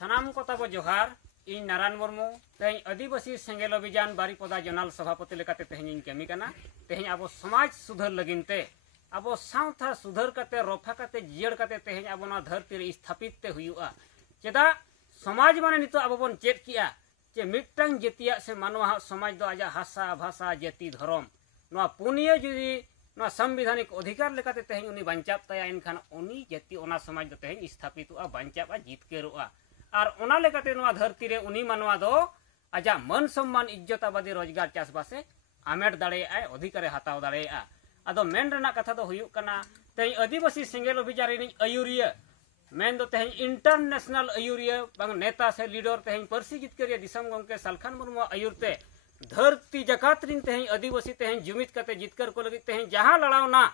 सानाम को तब जोहार इन नारायण मुर्मू तेज आदिवासी सेंगेल अभियान बारिपदा जोनाल सभापति लेकाते तेज कमी कना तेज अब समाज सुधर लगिनते अब सावथा सुधर करते रफा करते जियर करते तेज अब धरती रे स्थापित ते हुआ चेदा समाज माने नितो अब बन चेक किया जे मिटटांग जतिया से मानवा समाज दो आजा हासा भाषा जाति धर्म नवा पुनिया जुदी नवा संवैधानिक अधिकार लेकाते तेज उनी बांचाप ताया इनखान उनी जाति ओना समाज दो तेज स्थापित बांचाप जितकेरोआ और ओना लेकाते नवा धरती रे उनी मानवा दो आजा मन सम्मान इज्जताबादी रोजगार चासबासे आमेट दाड़ेया अधिकार हताव दाड़ेया आदो मेन रेना कथा दो हुयुक कना तेज आदिवासी सेंगेल अभियान रे आयुरिया मेन दो तेज इंटरनेशनल आयुरिया बांग नेता से लीडर तेज परसी जितकरिया दिसम गंके सालखान मुर्मू आयुरते धरती जकात रिन तेज आदिवासी तेज जुमित करते जितकर को लगी तेज जहां लड़ावना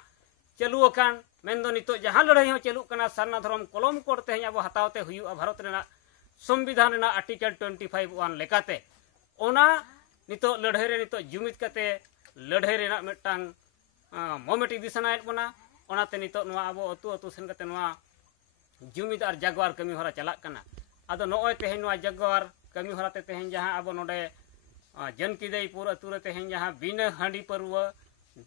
चलू अकान मेन दो नितो जहां लड़ाई हो चलू कना सारना धर्म कलम कोड तेज अब हतावते हुयुआ भारत रेना संविधान रेना आर्टिकल 25(1) लेकाते ओना नितो लड़ाई रे नितो जुमित करते लड़ाई रेना मिटटांग मोमेटी दिसनायत बना ओनाते नितो नवा अब अतु अतु सेन करते नवा जुमित और जागवार कमी हरा चलाक कना आदो नोय तेहेन नवा जागवार कमी हराते तेहेन जहां अब नोडे जनकीदेईपुर अतु रे तेहेन जहां बिना हांडी परवा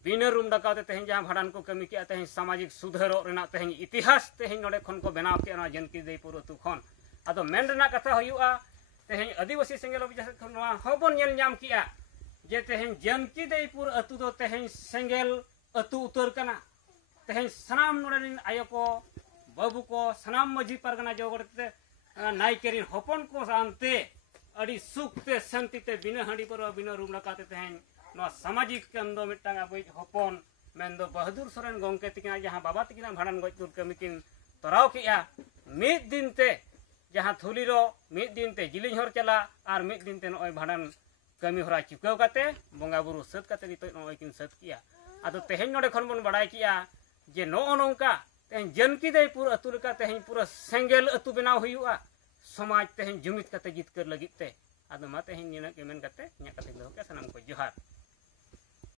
बिना रूम डकाते तेहेन जहां भाड़ान को कमी किया तेहेन सामाजिक सुधारो रेना तेहेन इतिहास तेहेन नोडे खन को बनाव के ना जनकीदेईपुर अतु खन आदो मेन रेना कथा हुयुआ तेहेन आदिवासी सेंगेल अभियान खन नवा होबन नेल नाम किया जे तेहेन जनकीदेईपुर अतु दो तेहेन सेंगेल अतु उतर कना तेहेन सनाम नोडे आयो को बाबू को सनाम मजी परगना जोगड़ते नायकेरिन होपन को शांति अड़ी सुख ते शांति ते बिना हांडी पर बिना रूम लकाते तेहेन नवा सामाजिक कंदो मिटांग अब होपन मेन दो बहादुर सोरेन गंके तिकिना जहां बाबा तिकिना भाड़ान गज तुर कमी किन तराव किया मिद दिन ते जहां थुलीरो मिद दिन ते जिलिंग हर चला और मिद दिन ते नय भाड़ान कमी हरा चुकाव काते बंगा बुरु सत काते नितो नय किन सत किया आदो तेहेन नोडे खन बन बड़ाय किया जे नो नोंका तेहेन जनकीदेईपुर अतु लेका तेहेन पूरा सेंगेल अतु बनाव हुयुआ समाज तेहेन जुमित काते जितकर लगित ते आदो मा तेहेन निना के मेन काते न्या काते दो के सनम को जोहार।